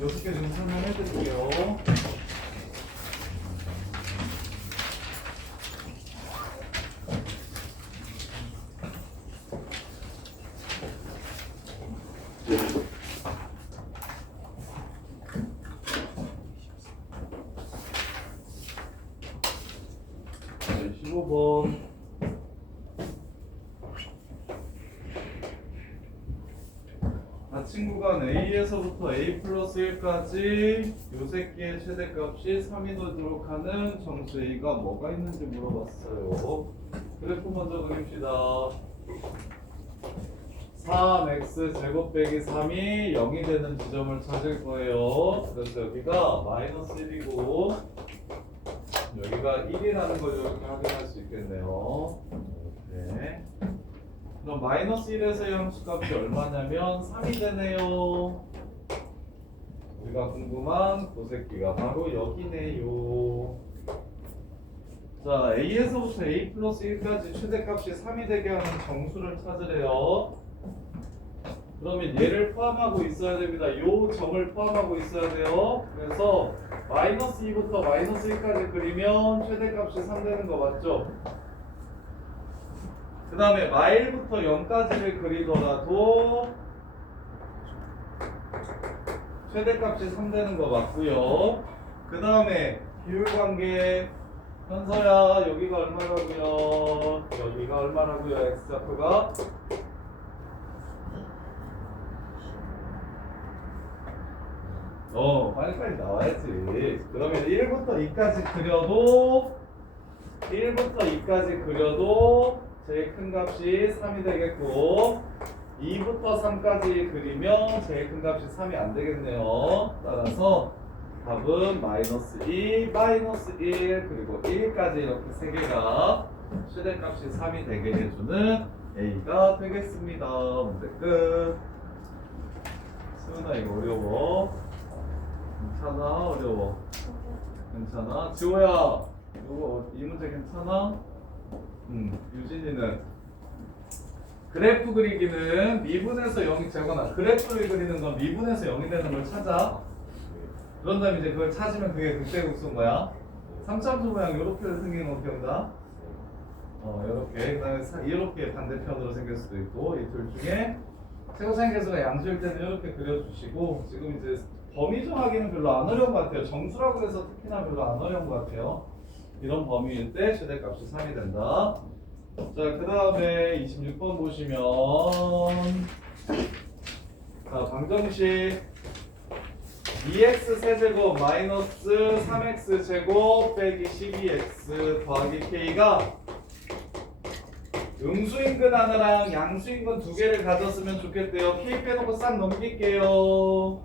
6개 좀 설명해 드릴게요. 네, 15번. 친구가 A에서부터 A 플러스 1까지 요 새끼의 최대값이 3이 되도록 하는 정수 A가 뭐가 있는지 물어봤어요. 그래프 먼저 그립시다. 3x 제곱 빼기 3이 0이 되는 지점을 찾을 거예요. 그래서 여기가 마이너스 1이고 여기가 1이라는 걸 이렇게 확인할 수 있겠네요. 네. 그럼 마이너스 1에서의 함수값이 얼마냐면 3이 되네요. 우리가 궁금한 그 새끼가 바로 여기네요. 자, A에서부터 A 플러스 1까지 최대값이 3이 되게 하는 정수를 찾으래요. 그러면 얘를 포함하고 있어야 됩니다. 요 점을 포함하고 있어야 돼요. 그래서 마이너스 2부터 마이너스 1까지 그리면 최대값이 3 되는 거 맞죠? 그 다음에 마일부터 0까지를 그리더라도 최대값이 3 되는 거 맞고요. 그 다음에 비율관계 현서야 여기가 얼마라고요? 여기가 얼마라고요? x좌표가 빨리빨리 나와야지. 그러면 1부터 2까지 그려도 제일 큰 값이 3이 되겠고 2부터 3까지 그리면 제일 큰 값이 3이 안 되겠네요. 따라서 답은 마이너스 2, 마이너스 1, 그리고 1까지 이렇게 세 개가 최대값이 3이 되게 해주는 A가 되겠습니다. 문제 끝. 수은아 이거 어려워. 괜찮아? 어려워? 괜찮아? 지호야 이거 이 문제 괜찮아? 유진이는 그래프 그리기는 미분에서 0이 되거나 그래프를 그리는 건 미분에서 0이 되는 걸 찾아. 그런 다음에 이제 그걸 찾으면 그게 극대국수인 거야. 삼차함수 모양 이렇게 생긴 거 기억나? 이렇게. 그 다음에 이렇게 반대편으로 생길 수도 있고 이 둘 중에 최고차인 계수가 양수일 때는 이렇게 그려주시고 지금 이제 범위 정하기는 별로 안 어려운 것 같아요. 정수라고 해서 특히나 별로 안 어려운 것 같아요. 이런 범위일 때 최대값이 3이 된다. 자, 그 다음에 26번 보시면 자, 방정식 2x 세제곱 마이너스 3x 제곱 빼기 12x 더하기 k가 음수인근 하나랑 양수인근 두 개를 가졌으면 좋겠대요. k 빼놓고 싹 넘길게요.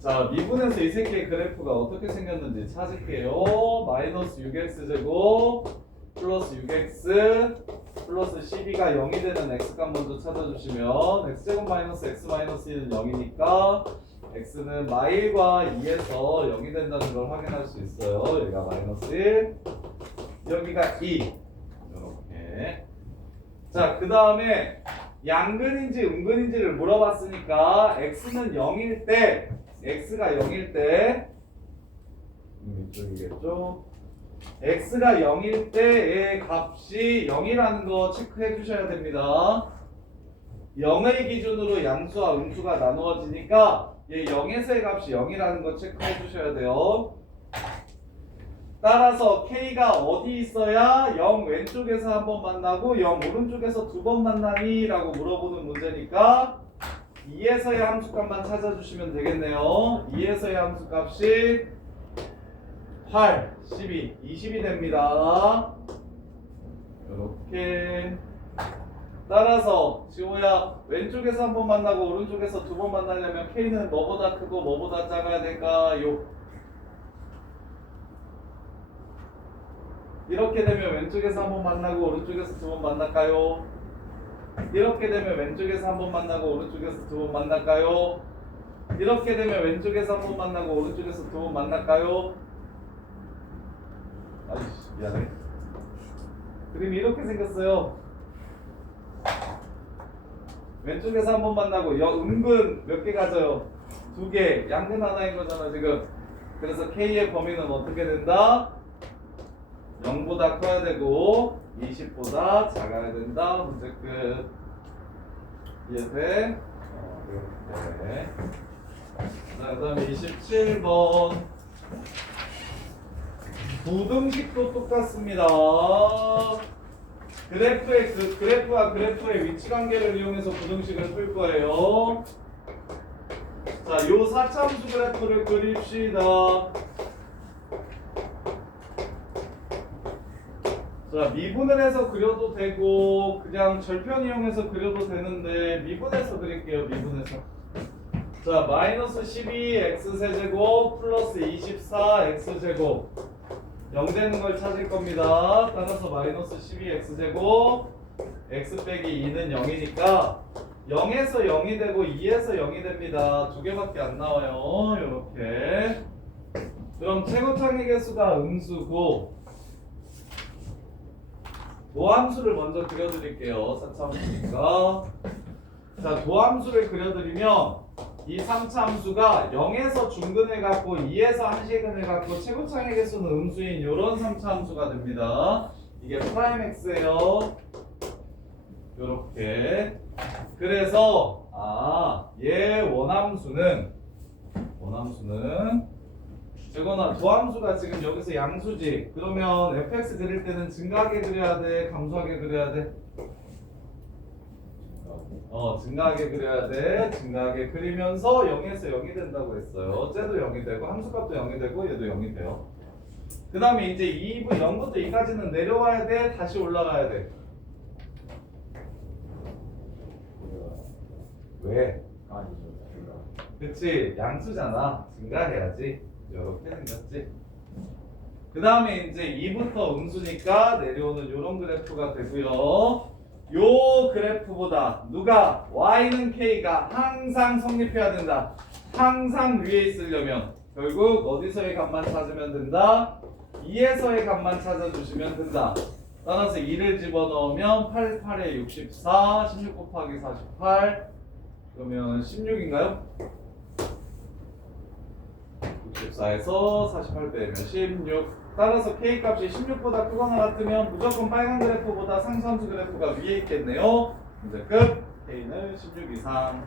자, 미분에서 이 새끼의 그래프가 어떻게 생겼는지 찾을게요. 마이너스 6x 제곱 플러스 6x 플러스 12가 0이 되는 x값 먼저 찾아주시면 x제곱 마이너스 x 마이너스 1은 0이니까 x는 마일과 2에서 0이 된다는 걸 확인할 수 있어요. 여기가 마이너스 1, 여기가 2 이렇게. 자, 그 다음에 양근인지 음근인지를 물어봤으니까 x는 0일 때 x가 0일 때 이쪽이겠죠? x가 0일 때의 값이 0이라는 거 체크해 주셔야 됩니다. 0의 기준으로 양수와 음수가 나누어지니까 얘 0에서의 값이 0이라는 거 체크해 주셔야 돼요. 따라서 k가 어디 있어야 0 왼쪽에서 한 번 만나고 0 오른쪽에서 두 번 만나니? 라고 물어보는 문제니까 2에서의 함수값만 찾아주시면 되겠네요. 2에서의 함수값이 8, 12, 20이 됩니다. 이렇게. 따라서 지호야 왼쪽에서 한 번 만나고 오른쪽에서 두 번 만나려면 K는 뭐보다 크고 뭐보다 작아야 될까요? 이렇게 되면 왼쪽에서 한 번 만나고 오른쪽에서 두 번 만날까요? 이렇게 되면 왼쪽에서 한 번 만나고 오른쪽에서 두 번 만날까요? 이렇게 되면 왼쪽에서 한 번 만나고 오른쪽에서 두 번 만날까요? 아이씨 미안해. 그림이 이렇게 생겼어요. 왼쪽에서 한 번 만나고 은근 몇 개 가져요? 2개. 양근 하나인 거잖아 지금. 그래서 K의 범위는 어떻게 된다? 0보다 커야 되고 20보다 작아야 된다. 문제 끝. 이해돼? 이렇게. 자, 그 다음에 27번. 부등식도 똑같습니다. 그래프와 그래프의 위치 관계를 이용해서 부등식을 풀 거예요. 자, 요 사참수 그래프를 그립시다. 자, 미분을 해서 그려도 되고 그냥 절편 이용해서 그려도 되는데 미분해서 그릴게요. 미분해서. 자, 마이너스 12 x세제곱 플러스 24 x제곱 0 되는 걸 찾을 겁니다. 따라서 마이너스 12 x제곱 x 빼기 2는 0이니까 0에서 0이 되고 2에서 0이 됩니다. 2개밖에 안 나와요. 이렇게. 그럼 최고창의 개수가 음수고 도함수를 먼저 그려드릴게요. 4차함수니까. 자, 도함수를 그려드리면 이 3차 함수가 0에서 중근해갖고 2에서 한시근해갖고 최고창의 개수는 음수인 요런 3차 함수가 됩니다. 이게 프라임 x예요. 요렇게. 그래서 얘 원함수는 이거나 도함수가 지금 여기서 양수지. 그러면 fx 그릴 때는 증가하게 그려야 돼? 감소하게 그려야 돼? 증가하게 그려야 돼. 증가하게 그리면서 0에서 0이 된다고 했어요. 쟤도 0이 되고 함수값도 0이 되고 얘도 0이 돼요. 그 다음에 이제 0부터 2까지는 내려와야 돼? 다시 올라가야 돼? 왜? 그치, 양수잖아. 증가해야지. 이렇게 생겼지. 그 다음에 이제 2부터 음수니까 내려오는 요런 그래프가 되고요. 요 그래프보다 누가 y는 k가 항상 성립해야 된다. 항상 위에 있으려면 결국 어디서의 값만 찾으면 된다? 2에서의 값만 찾아주시면 된다. 따라서 2를 집어넣으면 8, 8에 64, 16 곱하기 48 그러면 16인가요? 64에서 48 빼면 16. 따라서 K값이 16보다 크거나 같으면 무조건 빨간 그래프보다 상수함수 그래프가 위에 있겠네요. 이제 끝. K는 16 이상.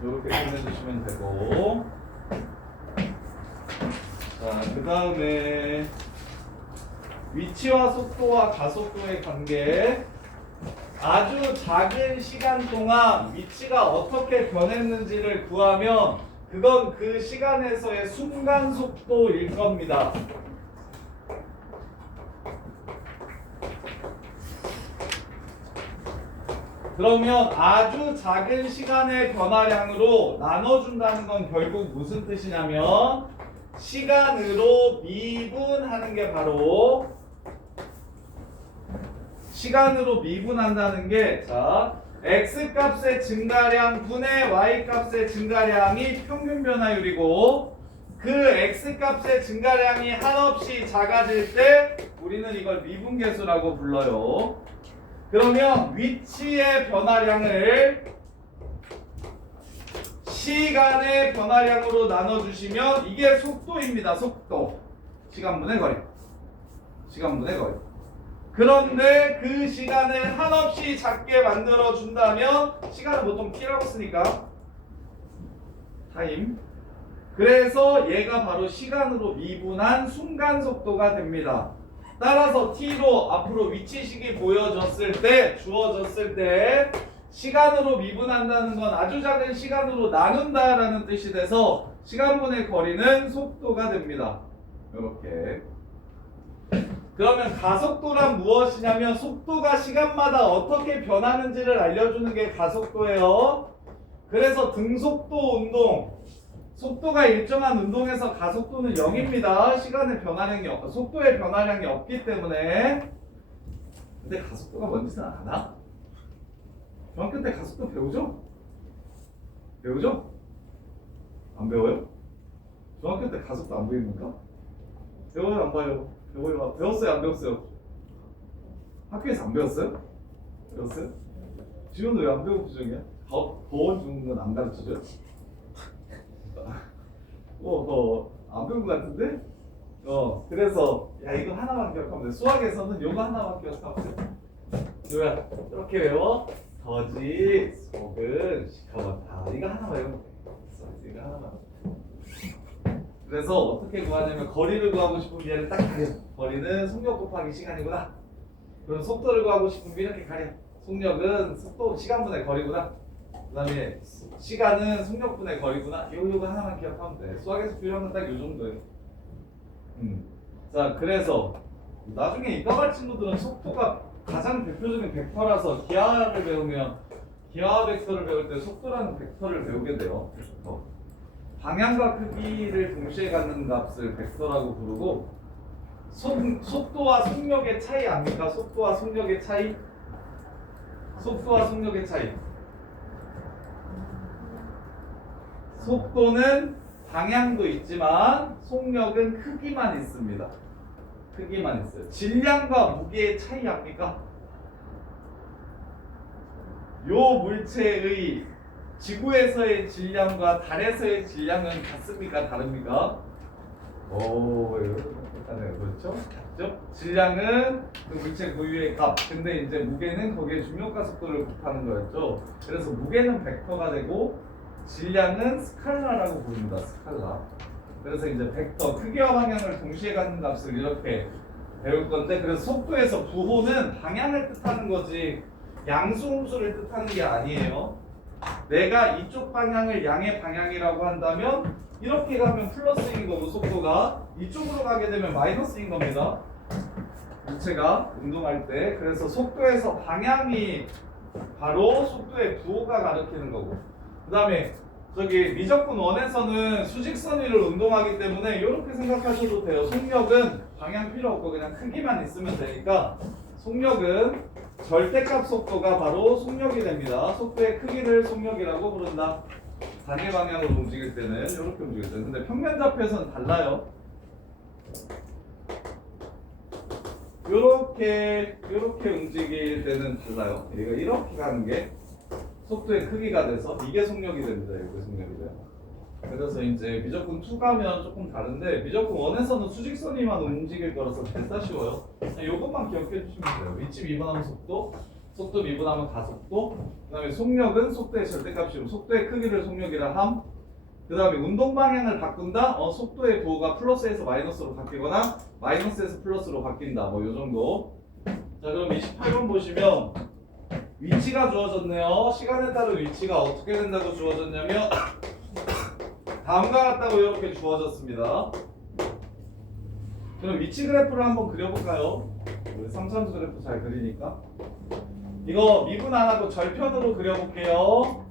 이렇게 끝내주시면 되고. 자, 그 다음에 위치와 속도와 가속도의 관계. 아주 작은 시간 동안 위치가 어떻게 변했는지를 구하면 그건 그 시간에서의 순간 속도일 겁니다. 그러면 아주 작은 시간의 변화량으로 나눠준다는 건 결국 무슨 뜻이냐면 시간으로 미분하는 게 바로 시간으로 미분한다는 게 자 x값의 증가량 분의 y값의 증가량이 평균 변화율이고 그 x값의 증가량이 한없이 작아질 때 우리는 이걸 미분계수라고 불러요. 그러면 위치의 변화량을 시간의 변화량으로 나눠주시면 이게 속도입니다. 속도. 시간분의 거리. 시간분의 거리. 그런데 그 시간을 한없이 작게 만들어 준다면 시간은 보통 t라고 쓰니까 타임. 그래서 얘가 바로 시간으로 미분한 순간 속도가 됩니다. 따라서 t로 앞으로 위치식이 보여졌을 때 주어졌을 때 시간으로 미분한다는 건 아주 작은 시간으로 나눈다라는 뜻이 돼서 시간분의 거리는 속도가 됩니다. 이렇게. 그러면 가속도란 무엇이냐면 속도가 시간마다 어떻게 변하는지를 알려주는 게 가속도예요. 그래서 등속도 운동 속도가 일정한 운동에서 가속도는 0입니다. 시간의 변화량이 속도의 변화량이 없기 때문에. 근데 가속도가 뭔지는 아나? 중학교 때 가속도 배우죠? 배우죠? 안 배워요? 중학교 때 가속도 안 배웁니까? 배워요? 안 봐요? 배워요? 배웠어요? 안 배웠어요? 학교에서 안 배웠어요? 배웠어요? 지훈도 왜 안 배우고 부정이야? 더운 중국은 안 가르쳐줘요? 안 배운 것 같은데? 그래서 야 이거 하나만 기억하면 돼. 수학에서는 요거 하나만 기억하면 돼. 뭐야? 이렇게 외워. 더지, 속은, 시커멓다. 이거 하나만 외우면 돼. 이거 하나만. 그래서 어떻게 구하냐면 거리를 구하고 싶으면 얘를 딱 가려. 거리는 속력 곱하기 시간이구나. 그럼 속도를 구하고 싶으면 이렇게 가려. 속력은 속도 시간분의 거리구나. 그 다음에 시간은 속력분의 거리구나. 요거 하나만 기억하면 돼. 수학에서 필요한 건 딱 요 정도예요. 자, 그래서 나중에 이과갈 친구들은 속도가 가장 대표적인 벡터라서 기하를 배우면 기하 벡터를 배울 때 속도라는 벡터를 배우게 돼요. 방향과 크기를 동시에 갖는 값을 벡터라고 부르고 속도와 속력의 차이 압니까? 속도와 속력의 차이? 속도와 속력의 차이. 속도는 방향도 있지만 속력은 크기만 있습니다. 크기만 있어요. 질량과 무게의 차이 압니까? 요 물체의 지구에서의 질량과 달에서의 질량은 같습니까? 다릅니까? 그렇죠? 같죠? 질량은 그 물체 고유의 값. 근데 이제 무게는 거기에 중력과 속도를 곱하는 거였죠. 그래서 무게는 벡터가 되고 질량은 스칼라라고 부릅니다. 스칼라. 그래서 이제 벡터, 크기와 방향을 동시에 갖는 값을 이렇게 배울 건데, 그래서 속도에서 부호는 방향을 뜻하는 거지 양수음수를 뜻하는 게 아니에요. 내가 이쪽 방향을 양의 방향이라고 한다면 이렇게 가면 플러스인 거고, 속도가 이쪽으로 가게 되면 마이너스인 겁니다. 물체가 운동할 때. 그래서 속도에서 방향이 바로 속도의 부호가 가리키는 거고, 그 다음에 저기 미적분 1에서는 수직선 위를 운동하기 때문에 이렇게 생각하셔도 돼요. 속력은 방향 필요 없고 그냥 크기만 있으면 되니까 속력은 절대값 속도가 바로 속력이 됩니다. 속도의 크기를 속력이라고 부른다. 반대 방향으로 움직일 때는 이렇게 움직이죠. 근데 평면좌표에서는 달라요. 이렇게 움직일 때는 달라요. 얘가 이렇게 가는 게 속도의 크기가 돼서 이게 속력이 됩니다. 이게 속력이 돼요. 그래서 이제 미적분 2 가면 조금 다른데 미적분 1에서는 수직선이만 움직일 거라서 됐다 쉬워요. 이것만 기억해 주시면 돼요. 위치 미분하면 속도, 속도 미분하면 가속도, 그 다음에 속력은 속도의 절대값이고 속도의 크기를 속력이라 함. 그 다음에 운동 방향을 바꾼다? 속도의 부호가 플러스에서 마이너스로 바뀌거나 마이너스에서 플러스로 바뀐다. 뭐 요 정도. 자, 그럼 28번 보시면 위치가 주어졌네요. 시간에 따른 위치가 어떻게 된다고 주어졌냐면 다음과 같다고 이렇게 주어졌습니다. 그럼 위치 그래프를 한번 그려볼까요? 우리 삼천수 그래프 잘 그리니까. 이거 미분 안 하고 절편으로 그려볼게요.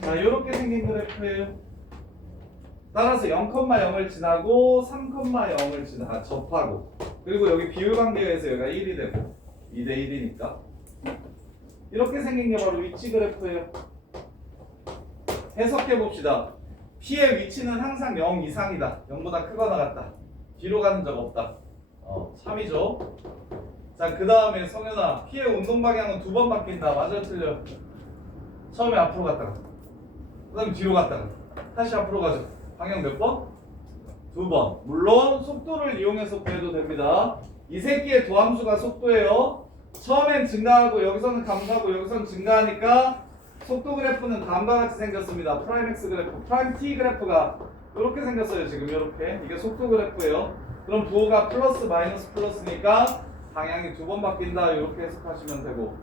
자, 이렇게 생긴 그래프예요. 따라서 0,0을 지나고 3,0을 접하고, 그리고 여기 비율 관계에 의해서 여기가 1이 되고 2대 1이니까 이렇게 생긴 게 바로 위치 그래프예요. 해석해 봅시다. P의 위치는 항상 0 이상이다. 0보다 크거나 같다. 뒤로 가는 적 없다. 3이죠. 자, 그 다음에 성현아, P의 운동 방향은 2번 바뀐다. 맞아요, 틀려요? 처음에 앞으로 갔다가, 그 다음에 뒤로 갔다가, 다시 앞으로 가죠. 방향 몇 번? 2번. 물론 속도를 이용해서 구해도 됩니다. 이 새끼의 도함수가 속도예요. 처음엔 증가하고 여기서는 감소하고 여기서는 증가하니까 속도 그래프는 다음과 같이 생겼습니다. 프라임 X 그래프, 프라임 T 그래프가 이렇게 생겼어요. 지금 이렇게. 이게 속도 그래프예요. 그럼 부호가 플러스 마이너스 플러스니까 방향이 2번 바뀐다. 이렇게 해석하시면 되고,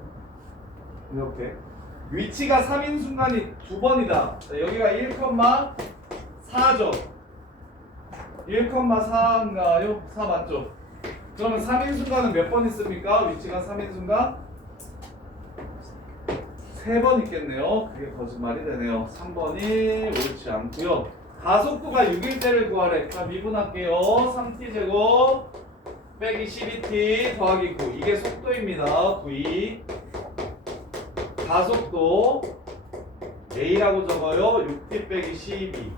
이렇게 위치가 3인 순간이 2번이다. 자, 여기가 1,4죠. 1,4인가요? 4 맞죠? 그러면 3인 순간은 몇 번 있습니까? 위치가 3인 순간 3번 있겠네요. 그게 거짓말이 되네요. 3번이 옳지 않고요. 가속도가 6일 때를 구하래. 자, 미분할게요. 3t제곱 빼기 12t 더하기 9. 이게 속도입니다. V. 가속도 A라고 적어요. 6t 빼기 12.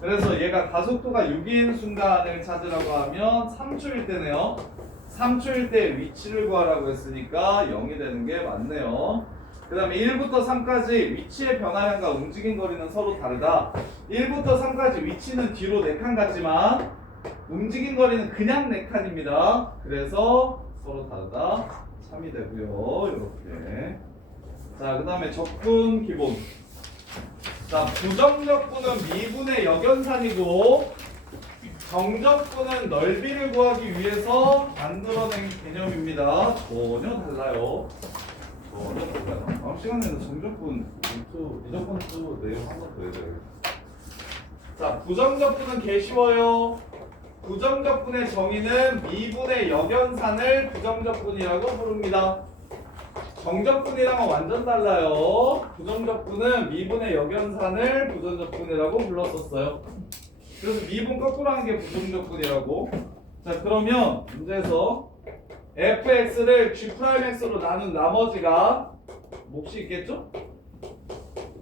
그래서 얘가 가속도가 6인 순간을 찾으라고 하면 3초일 때네요. 3초일 때 위치를 구하라고 했으니까 0이 되는 게 맞네요. 그 다음에 1부터 3까지 위치의 변화량과 움직임 거리는 서로 다르다. 1부터 3까지 위치는 뒤로 4칸 같지만 움직임 거리는 그냥 4칸입니다. 그래서 서로 다르다. 참이 되고요. 이렇게. 자, 그 다음에 적분 기본. 자, 부정적분은 미분의 역연산이고 정적분은 넓이를 구하기 위해서 만들어낸 개념입니다. 전혀 달라요. 전혀 달라요. 다음 시간에는 정적분, 미적분 또 내용 한번 더 해줘야겠다. 자, 부정적분은 개 쉬워요. 부정적분의 정의는 미분의 역연산을 부정적분이라고 부릅니다. 정적분이랑은 완전 달라요. 부정적분은 미분의 역연산을 부정적분이라고 불렀었어요. 그래서 미분 거꾸로 하는 게 부정적분이라고. 자, 그러면 문제에서 fx를 g'x로 나눈 나머지가 몫이 있겠죠?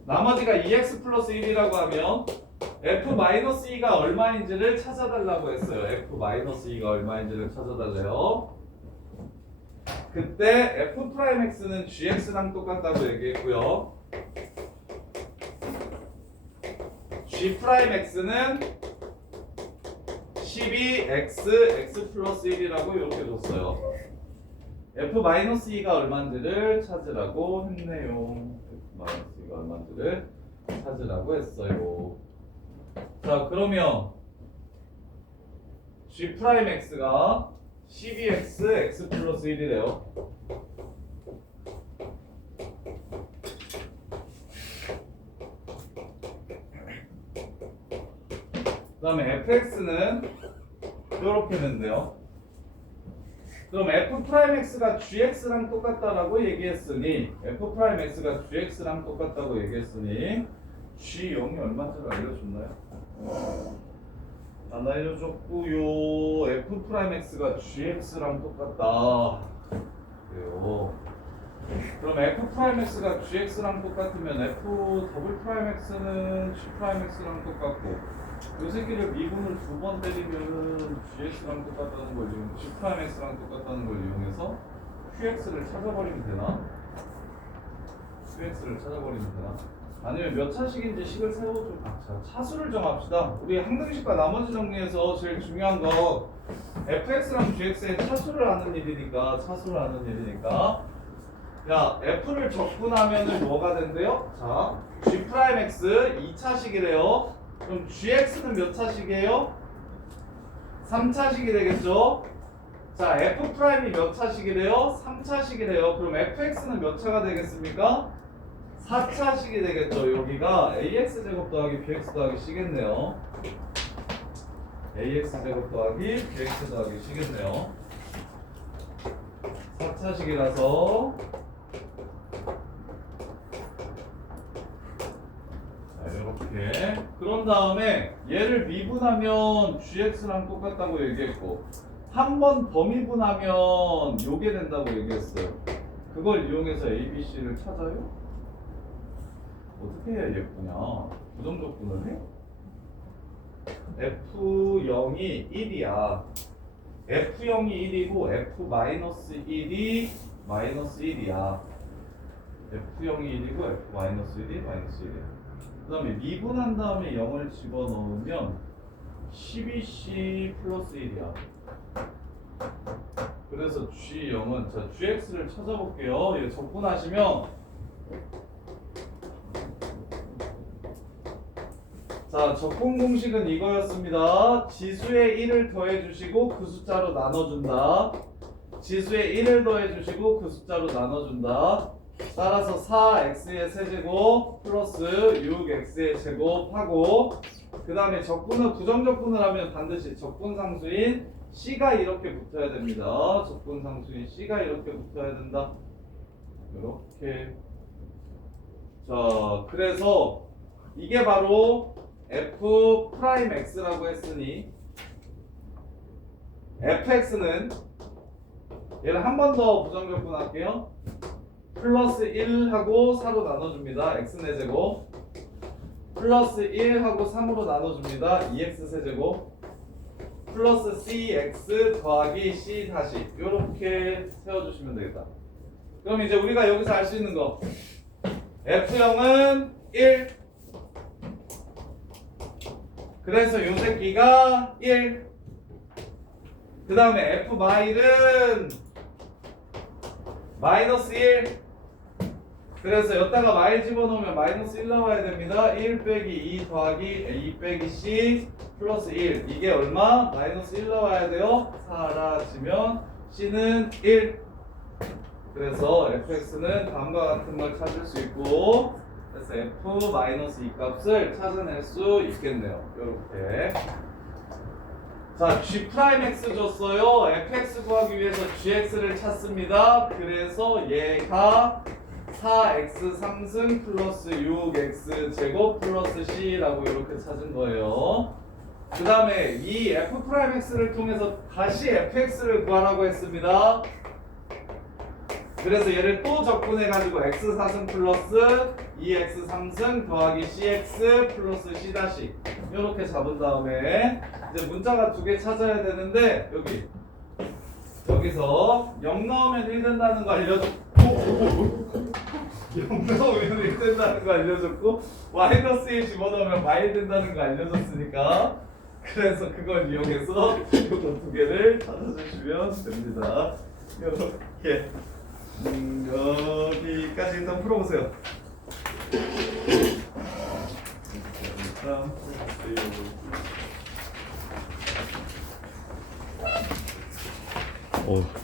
나머지가 2x 플러스 1이라고 하면 f-2가 얼마인지를 찾아달라고 했어요. f-2가 얼마인지를 찾아달래요. 그때 f'x는 gx랑 똑같다고 얘기했고요. g'x는 12x x 플러스 1이라고 이렇게 줬어요. f-2가 얼마인지를 찾으라고 했네요. f-2가 얼마인지를 찾으라고 했어요. 자, 그러면 g'x가 12x x 플러스 1이래요. 그 다음에 fx는 이렇게 된대요. 그럼 f'x가 gx랑 똑같다라고 얘기했으니 f'x가 gx랑 똑같다고 얘기했으니 g0이 얼마인지 알려줬나요? 안 알려줬고요. f'x가 gx랑 똑같다. 그래요. 그럼 f'x가 gx랑 똑같으면 f'x는 g'x랑 똑같고 이 새끼를 미분을 2번 때리면 gx랑 똑같다는 걸 이용, g'x랑 똑같다는 걸 이용해서 qx를 찾아버리면 되나? qx를 찾아버리면 되나? 아니면 몇 차식인지 식을 세워줘. 차수를 정합시다. 우리 항등식과 나머지 정리에서 제일 중요한 거 fx랑 gx의 차수를 아는 일이니까 야, f를 적분하면은 뭐가 된대요? 자, g'x 2차식이래요. 그럼 gx는 몇 차식이에요? 3차식이 되겠죠? 자, f'이 몇 차식이래요? 3차식이래요. 그럼 fx는 몇 차가 되겠습니까? 4차식이 되겠죠. 여기가 ax 제곱 더하기 bx 더하기 c겠네요. ax 제곱 더하기 bx 더하기 c겠네요. 4차식이라서 이렇게. 그런 다음에 얘를 미분하면 gx랑 똑같다고 얘기했고 한 번 더 미분하면 요게 된다고 얘기했어요. 그걸 이용해서 ABC를 찾아요? 어떻게 해야 예쁘냐? 부정적분을 해? F0이 1이야. F0이 1이고 F-1이 -1이야. F0이 1이고 F-1이 -1이야. 그 다음에 미분한 다음에 0을 집어넣으면 12c 플러스 1이야. 그래서 G0은 자 GX를 찾아볼게요. 이거 적분하시면 자 적분 공식은 이거였습니다. 지수에 1을 더해주시고 그 숫자로 나눠준다. 지수에 1을 더해주시고 그 숫자로 나눠준다. 따라서 4x의 세제곱 플러스 6x의 제곱하고 그 다음에 적분을 부정적분을 하면 반드시 적분상수인 c가 이렇게 붙어야 됩니다. 적분상수인 c가 이렇게 붙어야 된다. 이렇게. 자, 그래서 이게 바로 f'x라고 했으니 fx는 얘를 한 번 더 부정적분 할게요. 플러스 1하고 4로 나눠줍니다. x의 제곱 플러스 1하고 3으로 나눠줍니다. 2x 세제곱 플러스 cx 더하기 c 다시 이렇게 세워주시면 되겠다. 그럼 이제 우리가 여기서 알 수 있는 거 F0은 1. 그래서 요 새끼가 1. 그 다음에 F 마일은 마이너스 1. 그래서 여기다가 마일 집어넣으면 마이너스 1 나와야 됩니다. 1 빼기 2 더하기 2 빼기 C 플러스 1. 이게 얼마? 마이너스 1 나와야 돼요. 사라지면 C는 1. 그래서 fx는 다음과 같은 걸 찾을 수 있고, 그래서 f 마이너스 2 값을 찾아낼 수 있겠네요. 이렇게. 자, g 프라임 x 줬어요. fx 구하기 위해서 gx를 찾습니다. 그래서 얘가 4x 상승 플러스 6x 제곱 플러스 c라고 이렇게 찾은 거예요. 그 다음에 이 f 프라임 x를 통해서 다시 fx를 구하라고 했습니다. 그래서 얘를 또 적분해가지고 x 상승 플러스 2x 상승 더하기 cx 플러스 c 다시 이렇게 잡은 다음에 이제 문자가 두 개 찾아야 되는데 여기서 0 넣으면 1 된다는 거 알려줬고 0 넣으면 1 된다는 거 알려줬고 마이너스 1 집어넣으면 마일 된다는 거 알려줬으니까 그래서 그걸 이용해서 이거 두 개를 찾아주시면 됩니다. 이렇게 여기까지 일단 풀어보세요. 어.